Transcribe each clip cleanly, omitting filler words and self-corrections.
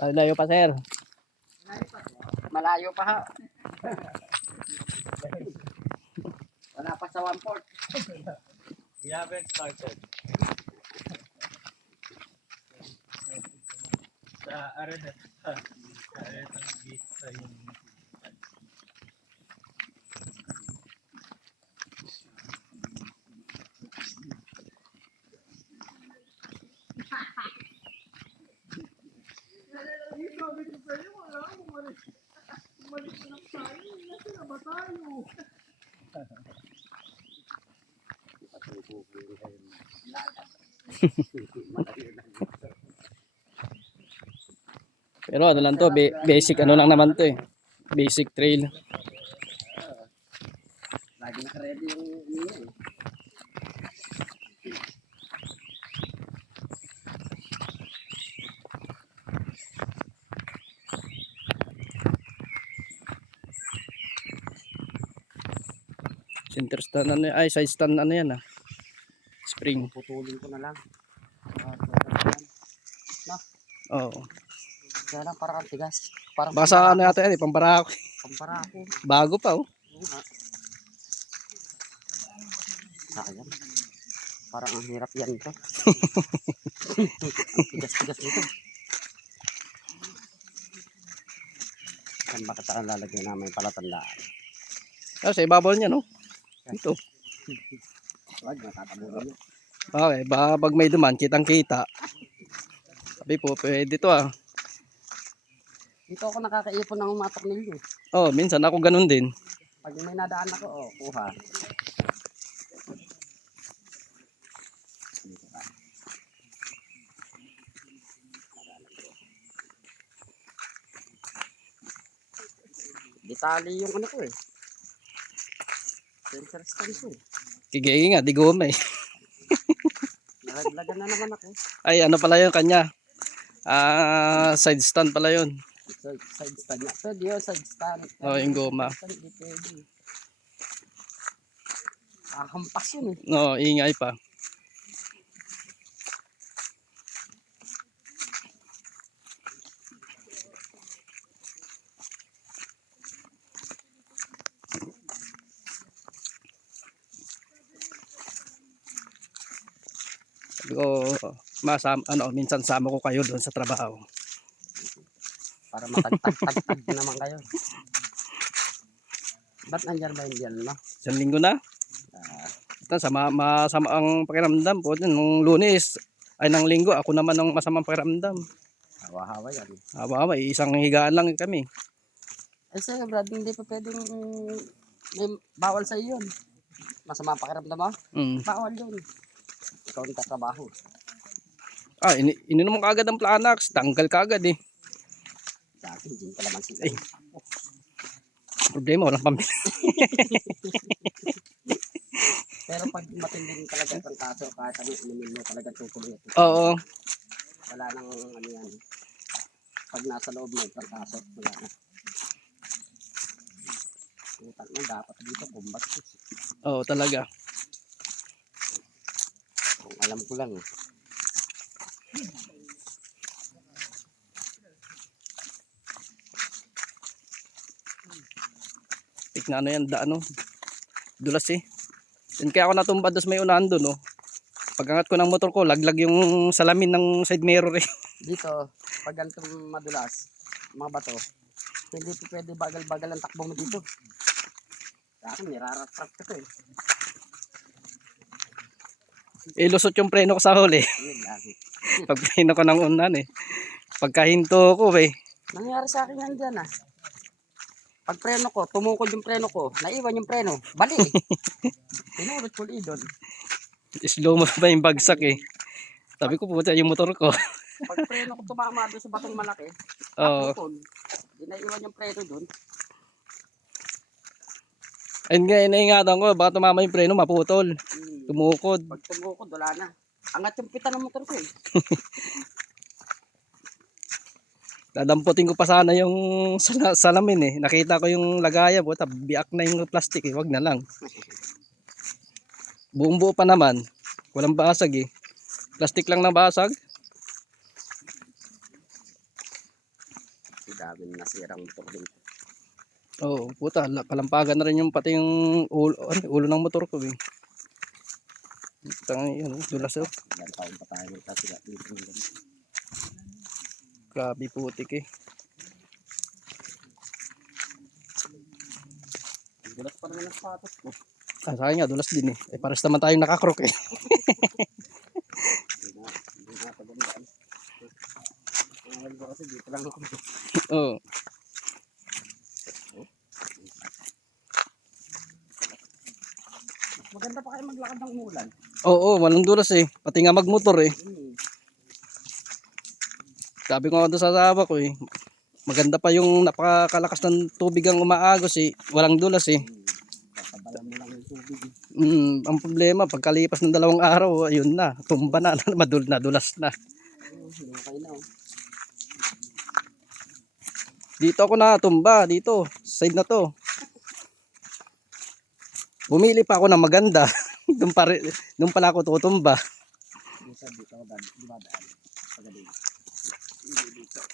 Layo pa, sir. Malayo pa ha. Wala pa sa 1/4. We haven't started. Sa Araneta. Araneta gate sa yung Pero ano lang to, basic ano lang naman to eh. Basic trail. Lagi naka-ready yung niya eh. Center stand ano, ay side stand ano yan ah. Spring. Putulin ko na lang. Oo. Kaya lang parang tigas. Parang Baka sa ano yata yan eh, pampara ako. pampara ako. Bago pa oh. Oo nga. Sayang. Parang ang hirap yan ito. Ang tigas-tigas nito. Saan ba kita ang lalagay namin palatandaan? Ah, sa ibabaw niya no. Ito. Wag, matatabunan niya. Okay, baka pag may duman, kitang-kita. Sabi po, pwede to ah. Dito ako nakakaipon ng matok ninyo. Oh, minsan ako ganun din. Pag may nadaan ako, oh, kuha. Ditali yung ano ko eh. Sensor stand ko eh. Kigay nga, di goma eh. Nalaglagan na naman ako. Ay, ano pala yun kanya? Ah, side stand pala yun. Side stand na. Pwede yun, side stand. Oh, yung goma. Side stand, di pwede. Hampas yun eh. No, ingay pa. Sabi ko, minsan sama ko kayo doon sa trabaho. Para matagtag-tagtag naman kayo. Ba't nandiyan ba yung diyan, no? Isang linggo na. Masama ang pakiramdam po. Nung Lunes, ay ng linggo, ako naman ang masamang pakiramdam. Hawa-hawa yan. Hawa-hawa, isang higaan lang kami. Eh sa'yo, Brad, hindi pa pwedeng may bawal sa iyo yun. Masama pakiramdam mo? Bawal yun. Ikaw ang tatrabaho. Ah, ininom mo kaagad ang Planax. Tanggal kaagad eh. Dati, hindi ka naman sila. Ay. Problema, walang pambili. Pero pag matinding talaga ang kaso, kahit ano inumin mo talaga tutuloy. Oo. Wala nang ano yan. Pag nasa loob mo, ang kaso, wala na. Utang mo, dapat dito, kumbat. Oo, talaga. Kung alam ko lang. Tignan ano yan, ano. Dulas eh. Then kaya ako natumba doon sa may unahan doon, oh. Pag-angat ko ng motor ko, laglag yung salamin ng side mirror eh. Dito, pag ganito madulas, mga bato, hindi po pwede bagal-bagal ang takbo mo dito. Sa akin, nirarat-rat ko eh. Lusot yung preno ko sa huli. Yun lang. Pag preno ko ng unahan eh. Pagkahinto ko eh. Nangyari sa akin yan dyan ah. Pag preno ko, tumukod yung preno ko, naiwan yung preno, bali eh. Pinulot ko doon. Slow mo pa yung bagsak eh. Sabi ko pumunta yung motor ko. Pag preno ko tumama doon sa batong malaki, Oo. natukod. Di naiwan yung preno doon. Ayun nga, inaingatan ko, baka tumama yung preno, maputol. Tumukod. Pag tumukod, wala na. Angat yung pita ng motor ko eh. Dadamputin ko pa sana yung salamin eh. Nakita ko yung lagayan, buta biak na yung plastic eh, wag na lang. Buong buo pa naman, walang basag eh. Plastic lang na basag. Dami na nasirang motor dito. Oo, puta, kalampagan na rin yung pati yung ulo ng motor ko eh. Tanga yun, dulas oh. Ilang taon pa tayo magkasiga dito ng ganito. Grabe putik eh. Dulas pa naman ang sapatos ko. Ah, sa akin nga, dulas din eh. Eh, pares naman tayong nakakrok eh. Hindi na pagandaan. Ang ko kasi dito lang ako. Oo. Maganda pa kayo maglakad ng umulan. Oo, walang dulas eh. Pati nga magmotor eh. Sabi ko nga doon sa asawa ko eh. Maganda pa yung napakalakas ng tubig ang umaagos eh. Walang dulas eh. Kakabalan mo lang yung tubig. Ang problema, pagkalipas ng 2 araw, ayun na. Tumba na, nadulas na. Hindi kayo na oh. Dito ako natumba, dito. Side na to. Bumili pa ako ng maganda. Doon pala ako tutumba. Dito ako dumadaan. Pagaling. Dito.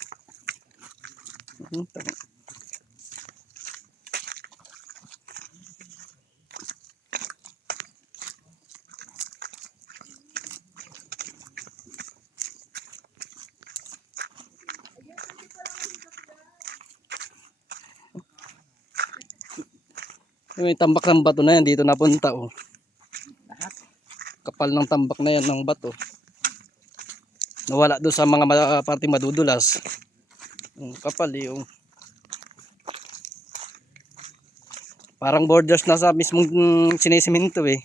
May tambak ng bato na yan, dito napunta oh. Lahat. Kapal ng tambak na yan ng bato. Nawala doon sa mga parte madudulas. Kapal eh oh. Parang borders na sa mismong sinesiminto eh.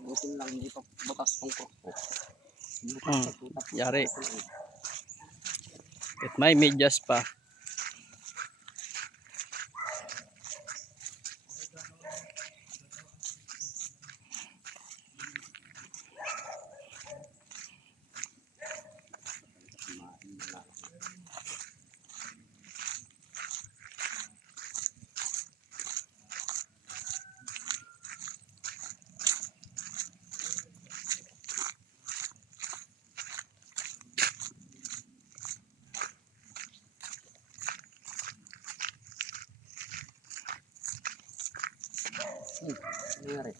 Butin lang hindi pa butas tong krok. Yari. At may medyas pa. Nangyari.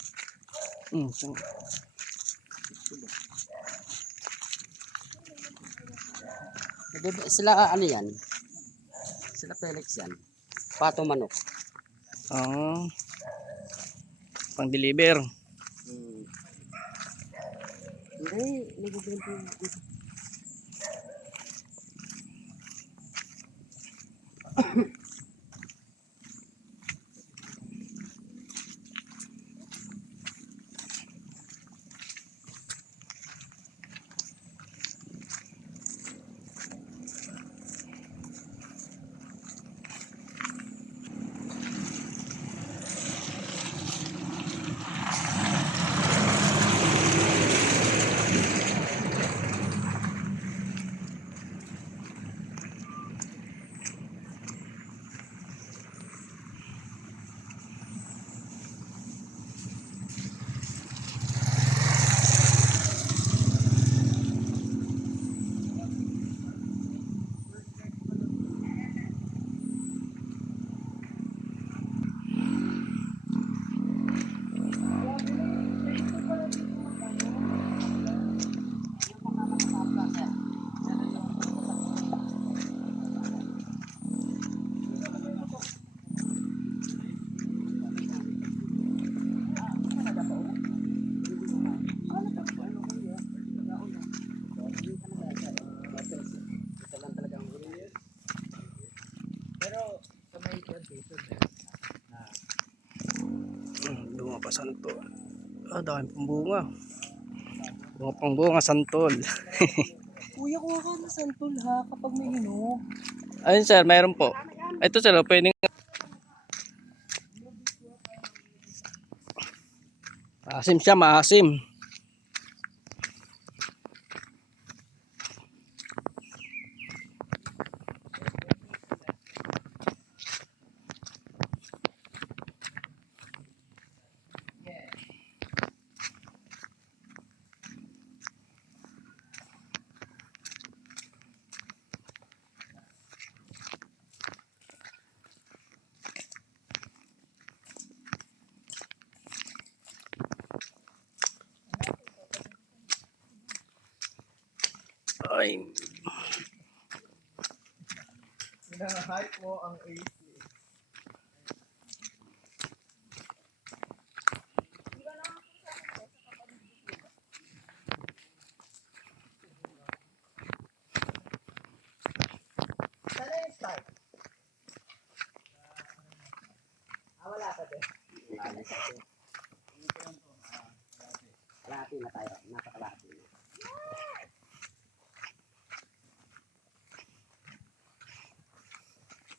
Sila ano yan? Sila Felix yan. Pato manok. Ah. Pang-deliver. Hindi, nagbibenta yun. santol. Ah, dami pang bunga. Bunga pang bunga, santol. Kuya, kuha ka na santol ha kapag may hinog. Ayun sir, mayroon po. Ito sir, pwedeng maasim siya, maasim. Ay, Hinahype mo ang AC. Sana yung start? Wala pa din. Kalahati na tayo. Nasa kalahati na.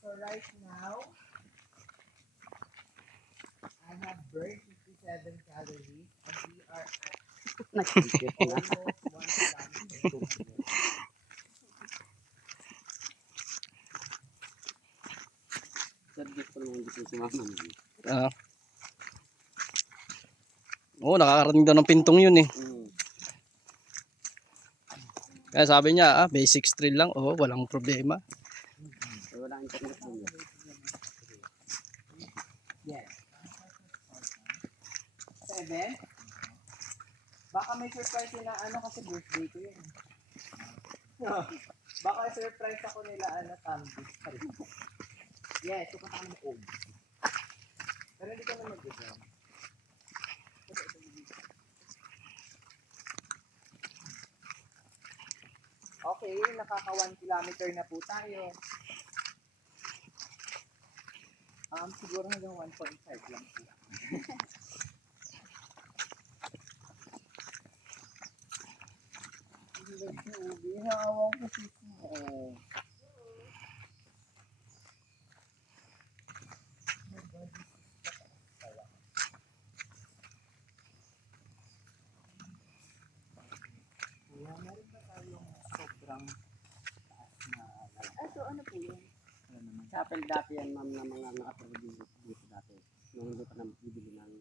So right now, I have burned 57 calories and we are at Nag-compute na. almost 1 kilometer. Subject ko naman gusto si mama. ah. Oo, nakakarating daw ng pintong yun eh. Kaya sabi niya, basic drill lang. Oo, walang problema. Wala internet din. Yes. 7. Baka may surprise na kasi birthday ko yun. Baka surprise ako nila Tambi. Yes, so kata mo og. Pero hindi ka na mag-exam. Okay, nakaka 1 kilometer na po tayo. Siguro hanggang 1.5 lang po. Binawang ko si Kuya, meron ba tayong sobrang taas na So ano po yun? Sa apel dati yan ma'am na mga nakaproduce dito dati. Nung hindi pa naman bibili ng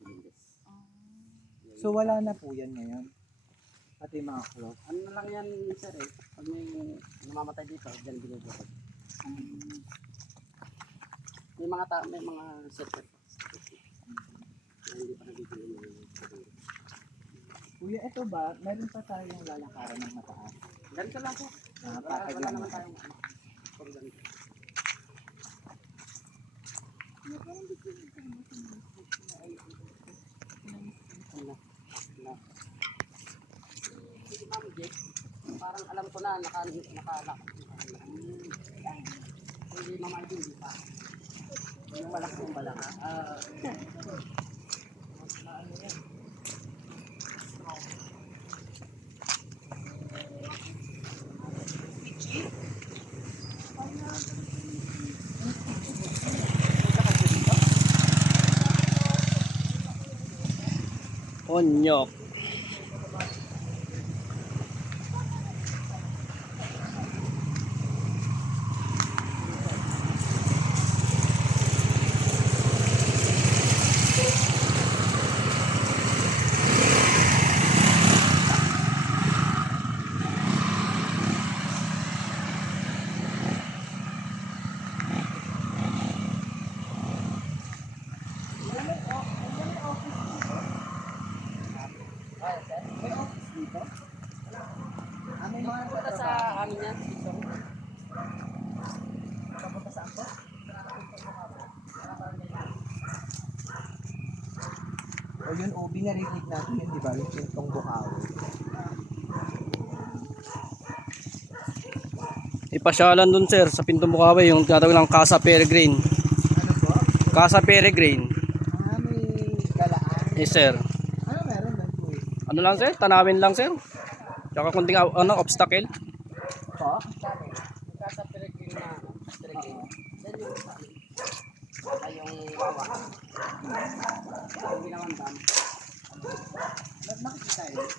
bilindes. So wala na po yan ngayon? Pati mga clothes? Ano na lang yan sir eh. Pag may namamatay dito, dyan binubuhat. May mga set na hindi pa nabibili ng bilindes. Kuya, ito ba, meron pa tayong lalakaran ng mataas? Ganito lang po. Patag Wala lang. naman tayong pag ganito. Si Ma'am Jess, parang alam ko na nakalak. Hindi Ma'am Ivy, hindi pa. Yung malaki yung balaka. Onyok. May office dito? May mga Punta sa amin yan. Papunta saan po? O yun, OB, narinig natin yun, di ba? Yung Pintong Bukawi. Ipasyalan dun sir, sa Pintong Bukawi, yung tinatawag lang Casa Peregrine. Ano po? Casa Peregrine. May galaan. Yes, sir. Ano meron doon, kuya? Ano lang, sir? Tanawin lang, sir. Tsaka kunting obstacle. Po? Nasa peregrine na, peregrine. Yan yung sabi. Saka yung wawa. Yung ginawang dam. Nakikita yun?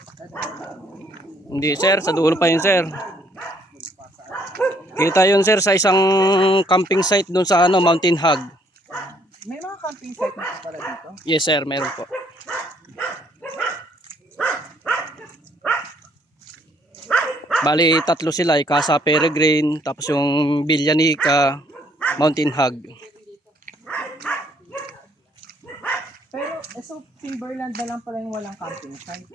Hindi, sir. Sa dulo pa yun, sir. Kita yun, sir, sa isang camping site doon sa Mountain Hog. May mga camping site na po pala dito. Yes, sir. Meron po. Bali, tatlo sila. Casa Peregrine, tapos yung Villanica, Mountain Hog. Pero, so Timberland na lang pala yung walang camping site.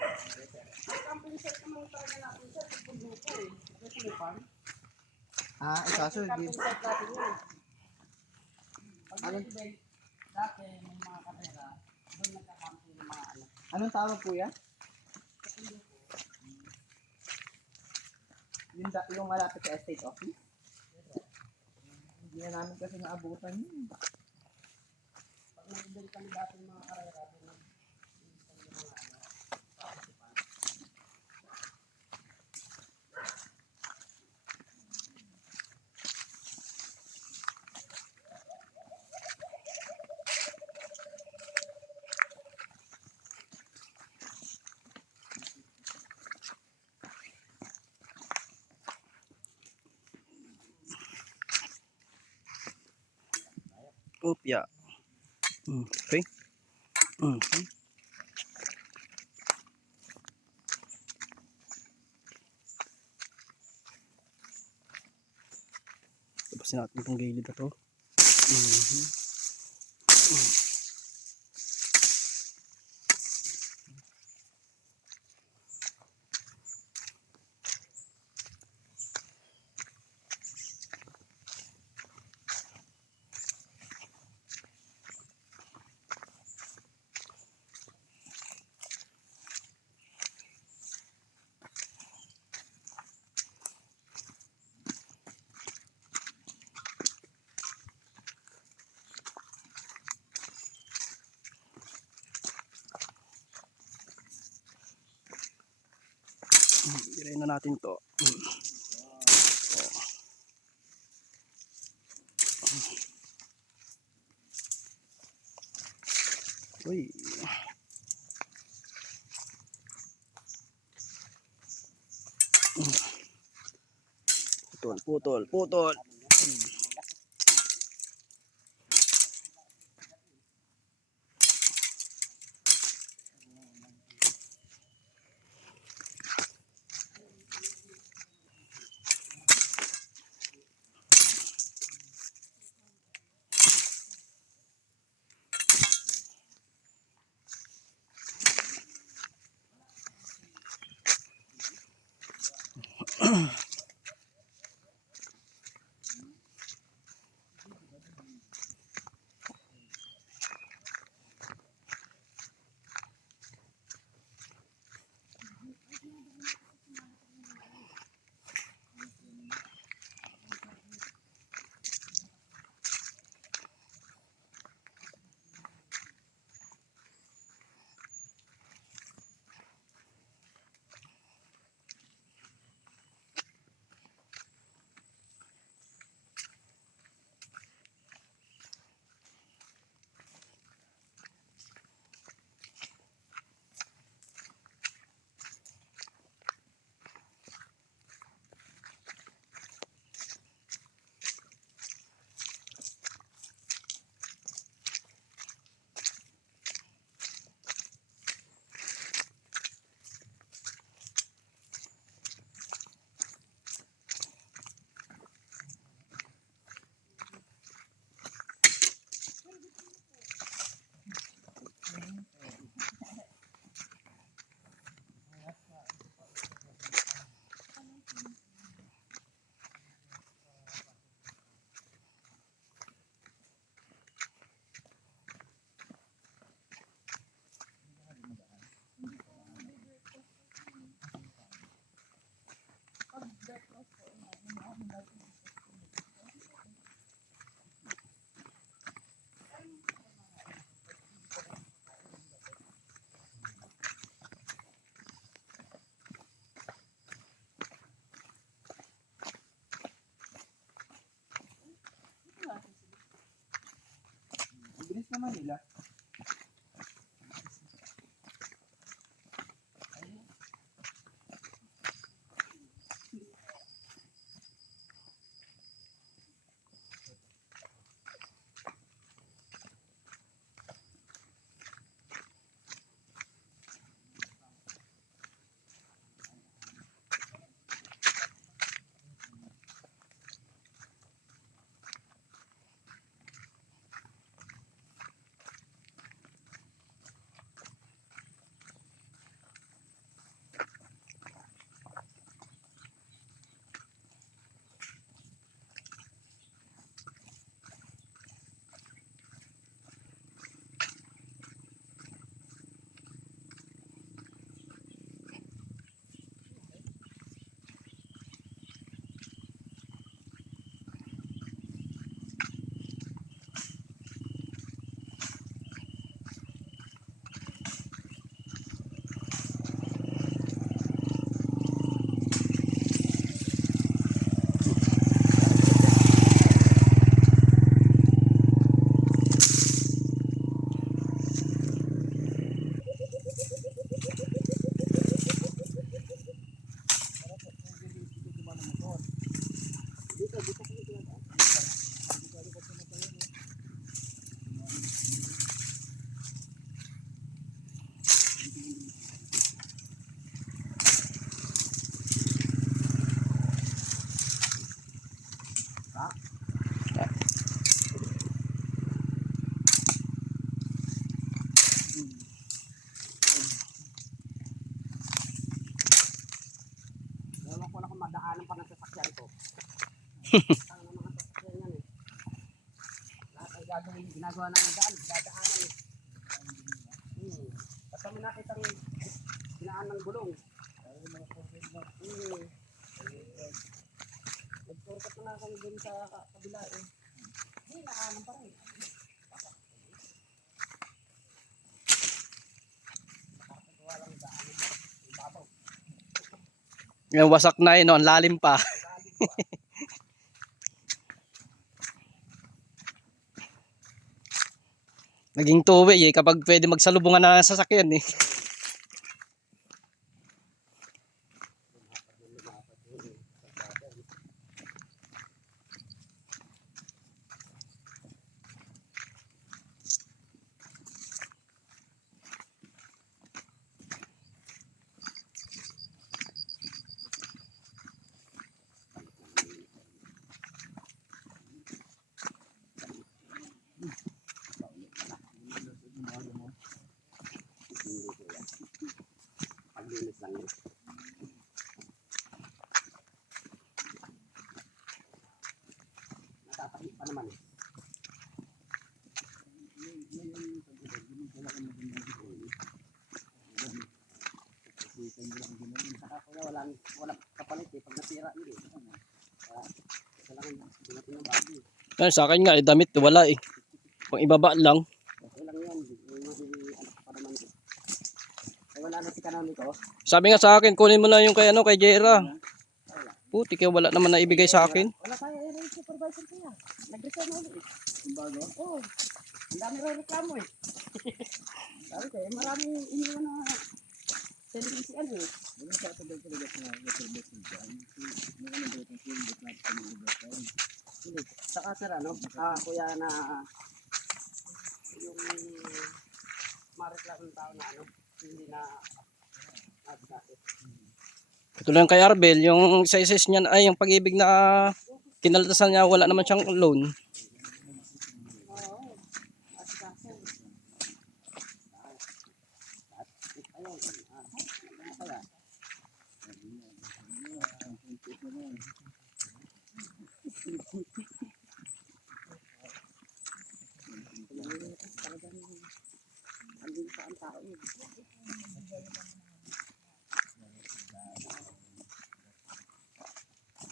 Ah, ikaso, di. Dati, may mga karera, doon nagka-camping ng mga ano. Anong tawag kuya? Yung malapit sa estate office? Hindi na namin kasi naabutan yun. Pag nag-build kami dati ng mga karera, doon nag Oop, yeah. Okay. Tapasin natin itong gilid na to. Girain na natin to. Uy. Putol. naman nila. Ewan ko lang kung madaanan pa ng sasakyan ko. Ang mga sasakyan yan eh. Lahat ay gagawin, ginagawa ng daan, dadaanan eh. Basta may nakitang sinaan ng gulong. Nagturkot na kami dun sa kabila eh. Hindi, naanan pa rin. Nakakagawa lang daanan. Ibabaw. Yung wasak na yun, no? Ang lalim pa. Naging two-way eh, kapag pwede magsalubungan na ng sasakyan eh. Paglinis lang yun. Natatahi pa naman eh. Saka kuya walang kapalit eh pag nasira yun eh. Kaya kailangan dumating ng bago eh. Ay, sa akin nga, damit wala eh. Kung ibaba lang. Okay lang yan. Anak pa naman eh. Ay wala na si Kanoniko. Sabi nga sa akin, kunin mo na yung kay ano, kay Jera. Puti kaya wala naman naibigay sa akin. Wala tayo area supervisor kaya. Nag-resign na ulit eh. Yung bago? Oo. Ang dami rin reklamo eh. Sabi ko eh, maraming iniwan na televisian eh. Ano sa ito daw talaga sa reservation dyan? Ano ba itong silbit natin sa mga reservation? Hindi. Saka sir ano, kuya na yung mareklamo ng tao na ano, hindi na nagkakit. Ito lang kay Arbel, yung sizes niya, ay yung pag-ibig na kinaltasan niya, wala naman siyang loan. Oo. At kasi, ayun, kaya. Talagang andun pa ang tao eh.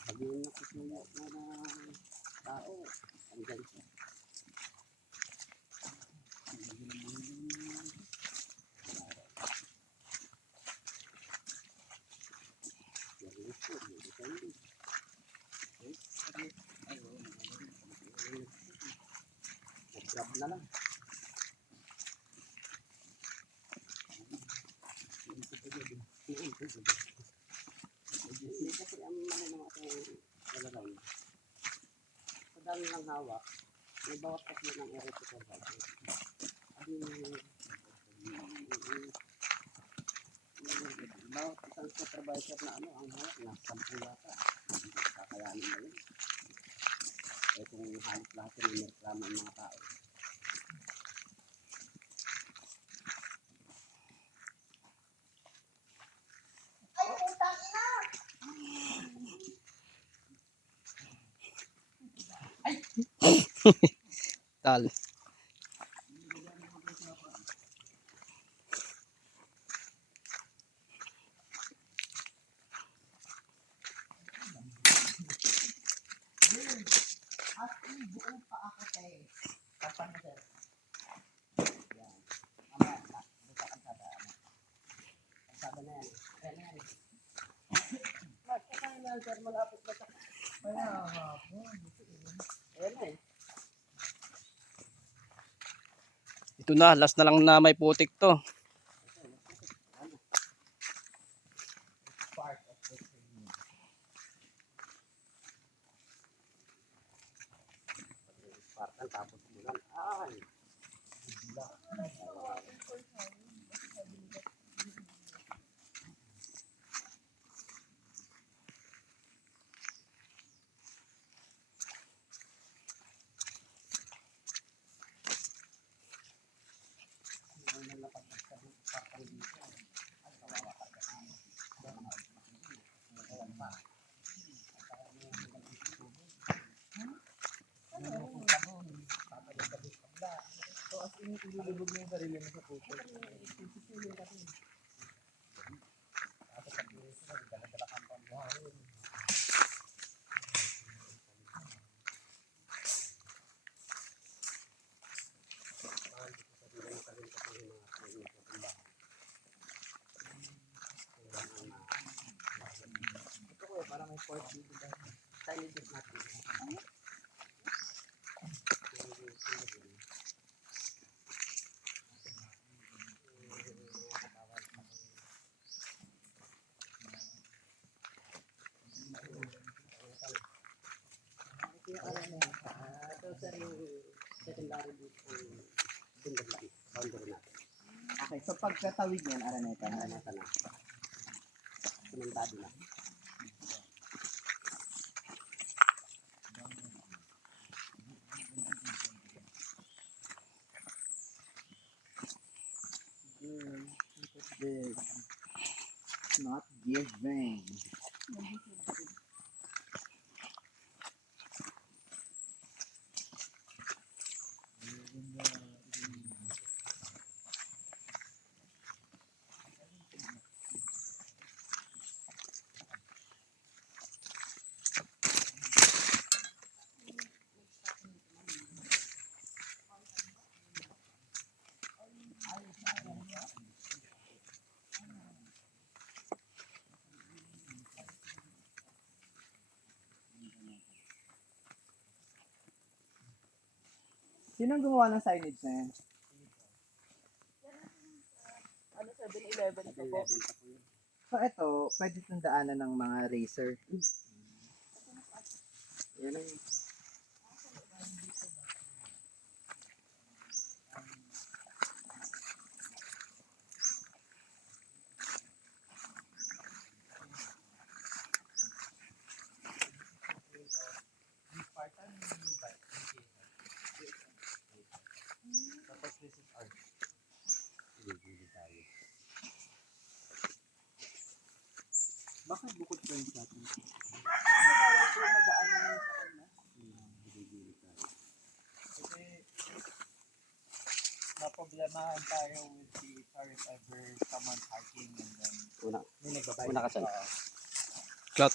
Pag yung nakasuyo na tao, andyan siya. Nag-grab na lang. Hindi kasi ang ano ng ating lalagay. Sa dami ng hawak, may bawat kasi ng area supervisor. Adi, bawat isang supervisor na ano, ang hawak na 10 yata. Kakayanin na yun. Eh kung halos lahat yung nireklamo ng mga tao. Tal. At buong pa ako kay Kapan sir. Yan. Mamaya na, buka ang sada. Ang sada na yan. Ayan na yan. Kaya na sir, malapit na sa... Kaya nga po. Ayan na eh. Ito na, last na lang na may putik to. Part of the training. Spartan tapos bulan. Ay. So as in, ilulubog mo yung sarili mo sa puso. Tapos sa puso, dala-dala kang pambuhayin. Ito ko parang may port dito dahil. Challenges natin. Ito sir yung secondary dito ang boundary natin. Okay, so pagkatawid yan, Araneta na. Araneta na. Sumentado na. Look at this. It's not giving. Sinong gumawa ng signage na yan? Ano, 7-Eleven po po. So ito, pwede itong daanan ng mga racer. Yan ang... Tapos this is art. Bakit bukod pa yung sa atin? Bawal po madaanan sa kanya. Kasi naproblemahan tayo with the car if ever someone parking and then Una may nagbabayad. Una ka saan? Clout,